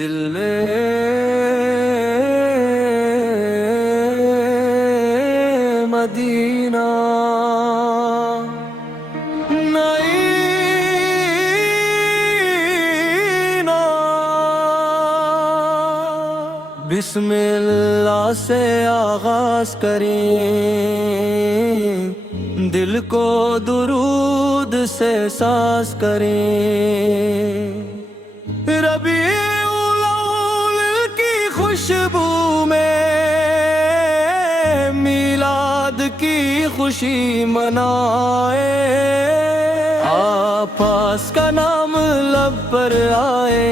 دل میں مدینہ نعینہ، بسم اللہ سے آغاز کریں، دل کو درود سے ساز کریں، ربیع الاول کی خوشبو میں میلاد کی خوشی منائے، آپاس کا نام لب پر آئے،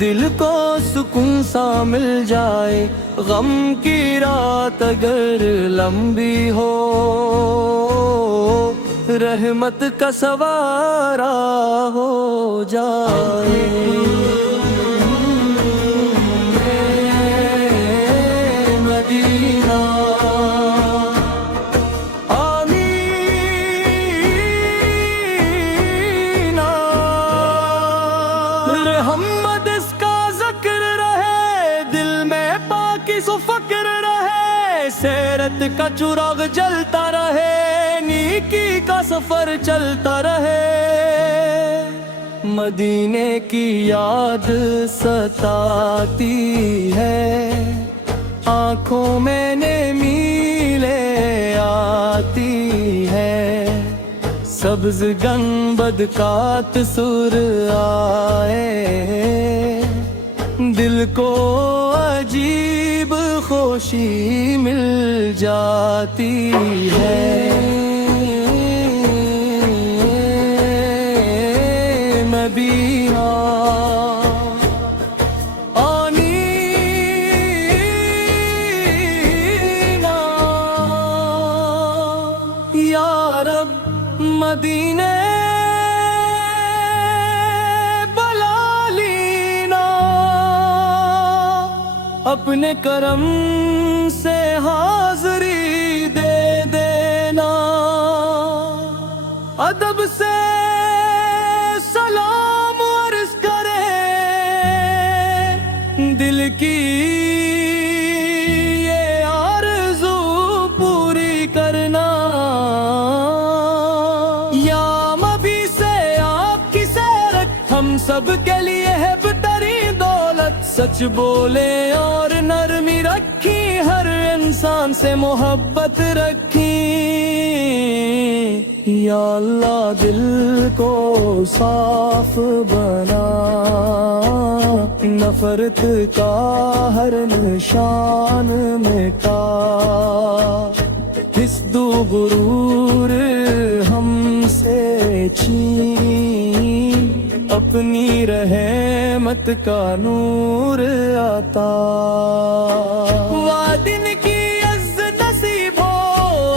دل کو سکون سا مل جائے، غم کی رات اگر لمبی ہو، رحمت کا سوارا ہو جائے۔ مدینہ آمین، محمد اس کا ذکر رہے، دل میں پاکی سو فکر رہے، سیرت کا چراغ جلتا رہے، نیکی کا سفر چلتا رہے، مدینے کی یاد ستاتی ہے، آنکھوں میں نیمیلے آتی ہے، سبز گنبد کا تصور آئے، دل کو عجیب خوشی مل جاتی ہے۔ مدینہ آمینہ، یا رب مدینے بلا لینا، اپنے کرم سے حاضری دے دینا، ادب سے سلام عرض کرے، دل کی یہ آرزو پوری کرنا، یا مبی سے آپ کی سیرت ہم سب کے لیے ہے بہترین دولت، سچ بولے اور نرمی رکھی، ہر انسان سے محبت رکھی، یا اللہ دل کو صاف بنا، نفرت کا ہر نشان مٹا، حسد و غرور ہم سے چھین، اپنی رحمت کا نور عطا، وعدن کی عز نصیب ہو،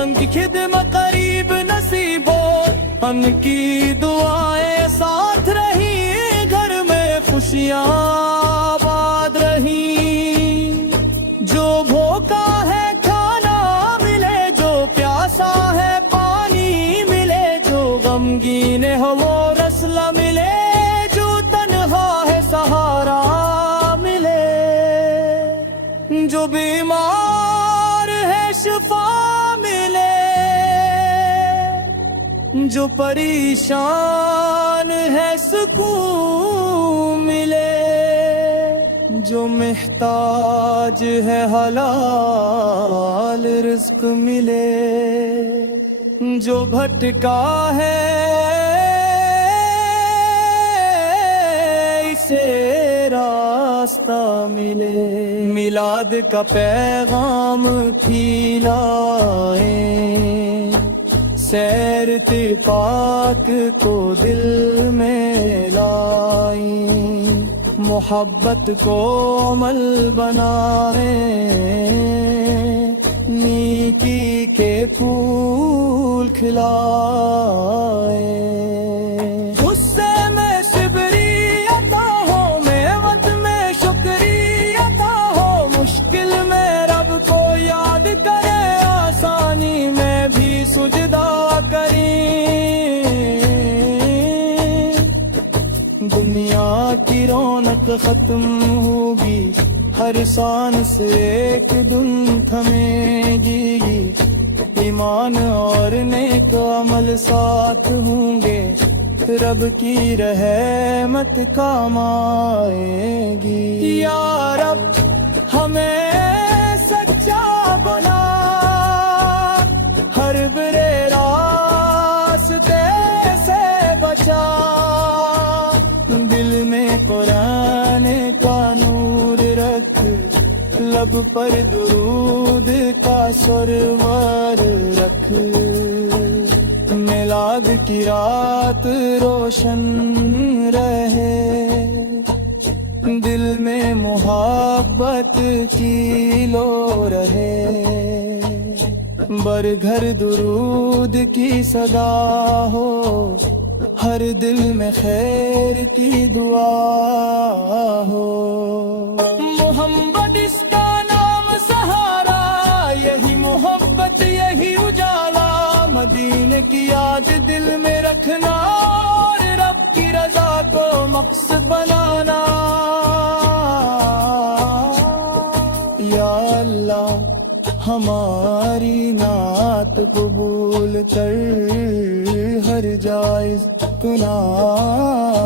ان کی خدمت قریب نصیب ہو، ان کی دعائیں ساتھ رہی، گھر میں خوشیاں آباد رہی، جو بھوکا ہے کھانا ملے، جو پیاسا ہے پانی ملے، جو غمگین ہے وہ رسلا ملے، جو تنہا ہے سہارا ملے، جو بیمار ہے شفا ملے، جو پریشان ہے سکون ملے، جو محتاج ہے حلال رزق ملے، جو بھٹکا ہے اسے راستہ ملے، میلاد کا پیغام پھیلائیں، سیر اتفاق کو دل میں لائیں، محبت کو عمل بنائیں، نیکی کے پھول کھلائیں، غصے میں صبری عطا ہو، محنت میں شکری عطا ہو، مشکل میں رب کو یاد کرے، آسانی میں بھی سجدہ کریں، دنیا کی رونق ختم ہوگی، ہر سانس ایک دن تھمے گی، ایمان اور نیک عمل ساتھ ہوں گے، رب کی رحمت کام آئے گی۔ یا رب ہمیں سچا بنا، ہر برے راستے سے بچا، دل میں قرآن کا نور رکھ، لب پر درود کا سرور رکھ، میلاد کی رات روشن رہے، دل میں محبت کی لو رہے، برگھر درود کی صدا ہو، ہر دل میں خیر کی دعا ہو۔ محمد اس کا نام سہارا، یہی محبت یہی اجالا، مدینے کی یاد دل میں رکھنا، اور رب کی رضا کو مقصد بنانا۔ یا اللہ ہماری نعت قبول کر، ہر جائز گناہ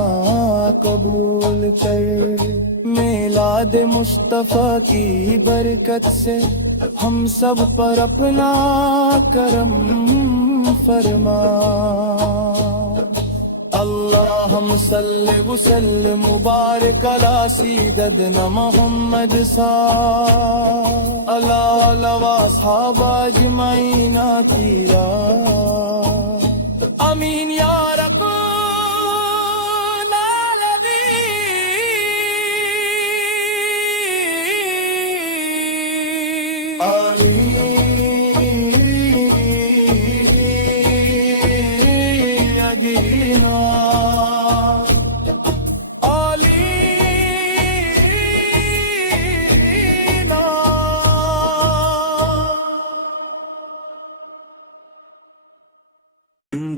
قبول کر، میلاد مصطفیٰ کی برکت سے ہم سب پر اپنا کرم فرما۔ اللہم صلی وسلم مبارک علی سیدنا محمد علی واصحاب اجمعین تیرا، آمین یا رب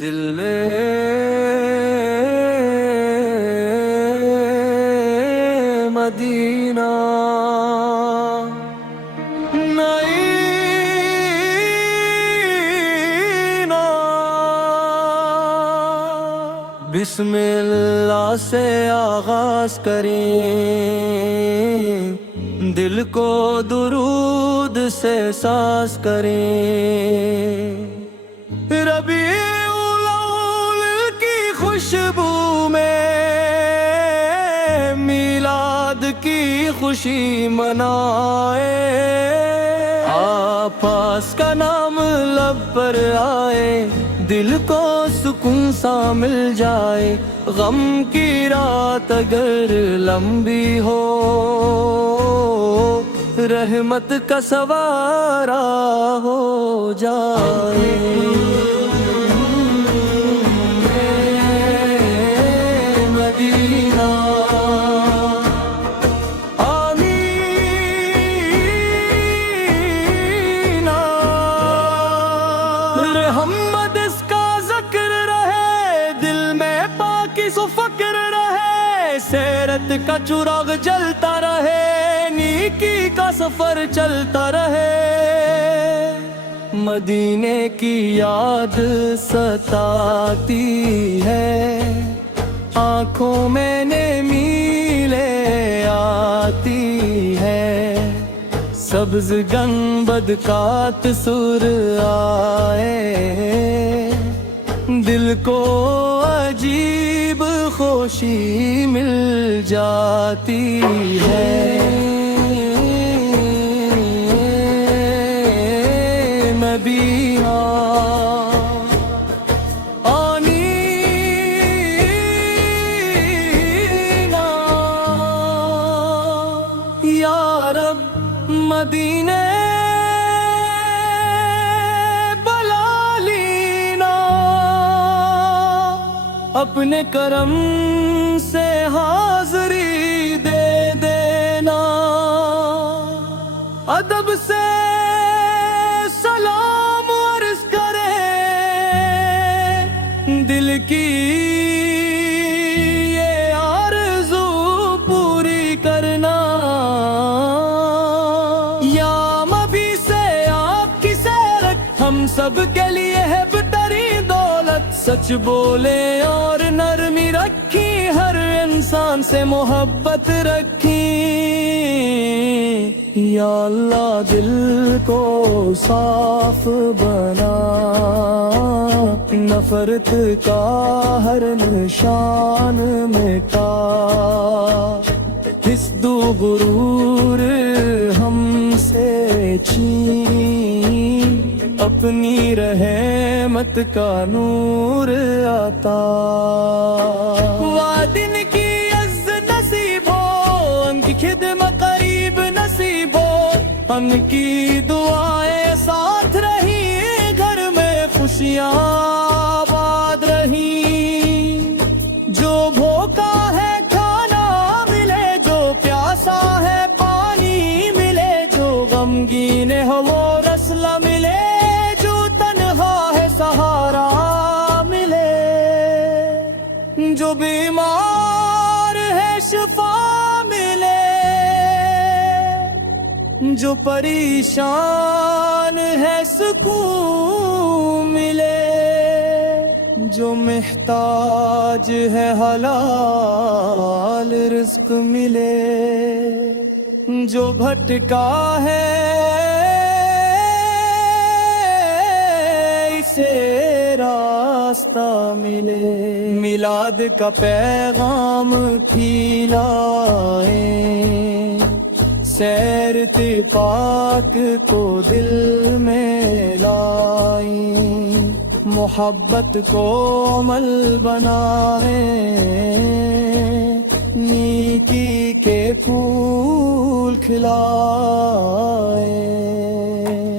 دل میں مدینہ نعینہ، بسم اللہ سے آغاز کریں، دل کو درود سے ساز کریں، ربیع خوشبو میں میلاد کی خوشی منائے، آپاس کا نام لب پر آئے، دل کو سکون سا مل جائے، غم کی رات اگر لمبی ہو، رحمت کا سوارا ہو جائے۔ محمد اس کا ذکر رہے، دل میں پاکی سو فکر رہے، سیرت کا چراغ جلتا رہے، نیکی کا سفر چلتا رہے، مدینے کی یاد ستاتی ہے، آنکھوں میں نیملے آتی ہے، سبز گنبد کا تصور آئے، دل کو عجیب خوشی مل جاتی ہے، میں بھی مدینے بلا لینا، اپنے کرم سے حاضری دے دینا، ادب سے سلام عرض کرے، دل کی یہ آرزو پوری سب کے لیے ہے بہترین دولت، سچ بولے اور نرمی رکھی، ہر انسان سے محبت رکھی۔ یا اللہ دل کو صاف بنا، نفرت کا ہر نشان مٹا، حسد و غرور ہم سے چھین، اپنی رحمت کا نور عطا۔ وعدن کی عز نصیب ہو، ان کی خدمت قریب نصیب ہو، ان کی دعائیں ساتھ رہی، گھر میں خوشیاں آباد رہی۔ جو بھوکا ہے کھانا ملے، جو پیاسا ہے پانی ملے، جو غمگین ہے وہ رسلا ملے، جو تنہا ہے سہارا ملے، جو بیمار ہے شفا ملے، جو پریشان ہے سکون ملے، جو محتاج ہے حلال رزق ملے، جو بھٹکا ہے اسے راستہ ملے۔ میلاد کا پیغام پھیلائیں، سیر اتفاق کو دل میں لائیں، محبت کو عمل بنائیں، نیکی کے پھول کھلائیں۔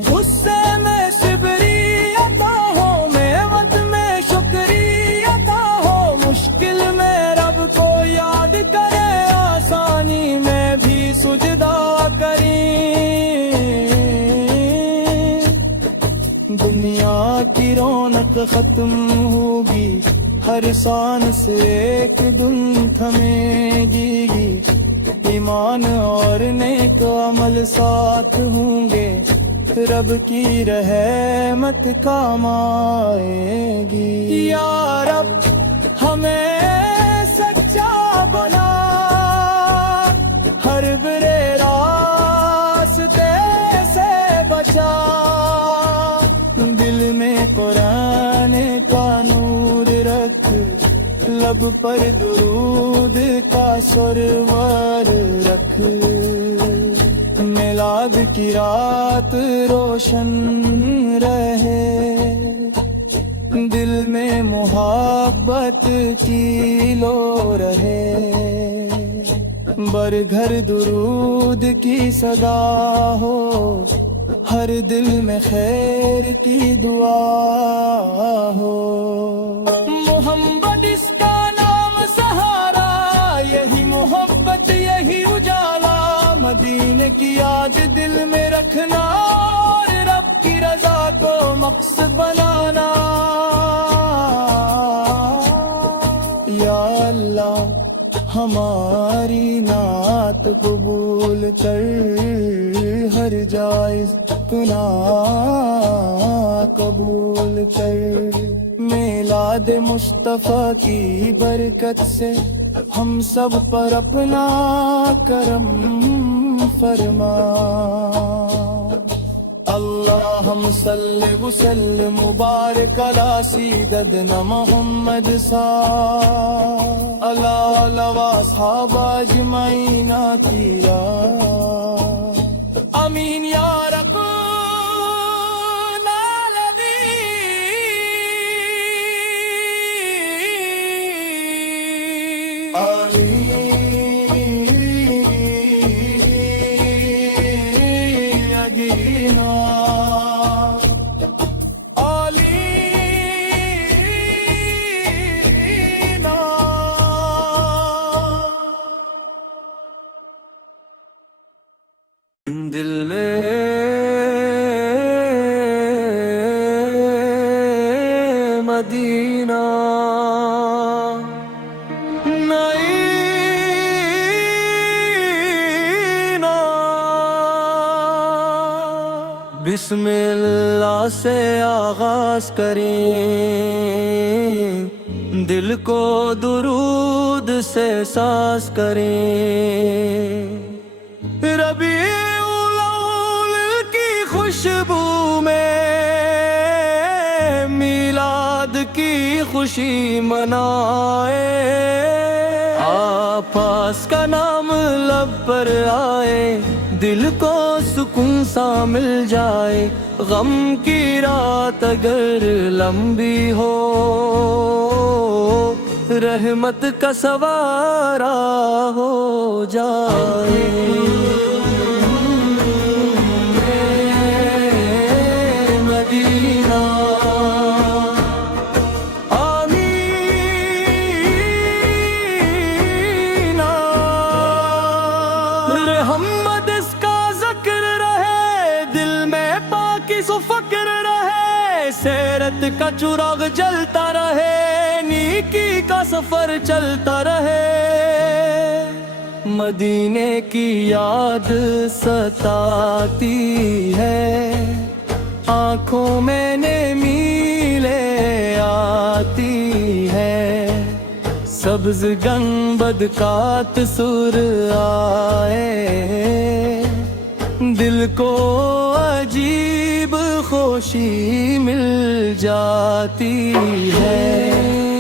غصے میں صبری عطا ہو، محنت میں شکری عطا ہو، مشکل میں رب کو یاد کرے، آسانی میں بھی سجدہ کریں۔ دنیا کی رونق ختم ہوگی، ہر سانس ایک دن تھمے گی، ایمان اور نیک عمل ساتھ ہوں گے، رب کی رحمت کام آئے گی۔ یا رب ہمیں سچا بنا، ہر برے راستے سے بچا، دل میں قرآن کا نور رکھ، لب پر درود کا سرور رکھ، میلاد کی رات روشن رہے، دل میں محبت کی لو رہے، بر گھر درود کی صدا ہو، ہر دل میں خیر کی دعا ہو۔ محمد اس کا نام سہارا، یہی محبت یہی اجالا، مدینے کی یاد دل میں رکھنا، اور رب کی رضا کو مقصد بنانا۔ یا اللہ ہماری نعت قبول کر، ہر جائز گناہ قبول کر، میلاد مصطفیٰ کی برکت سے ہم سب پر اپنا کرم فرما۔ اللہم صلی وسلم مبارک علی سیدنا محمد علی واصحاب اجمعین تیرا آمین یا رب دل میں مدینہ بسم اللہ سے آغاز کریں، دل کو درود سے ساز کریں، ربیع الاول کی خوشبو میں میلاد کی خوشی منائے، آپاس کا نام لب پر آئے، دل کو سکون سا مل جائے، غم کی رات اگر لمبی ہو، رحمت کا سوارا ہو جائے۔ مدینہ محمد اس کا ذکر رہے، دل میں پاکی سو فکر رہے، سیرت کا چراغ جلتا رہے، نیکی کا سفر چلتا رہے، مدینے کی یاد ستاتی ہے، آنکھوں میں نیمیلے آتی ہے، سبز گنبد کا تصور آئے، دل کو عجیب خوشی مل جاتی ہے۔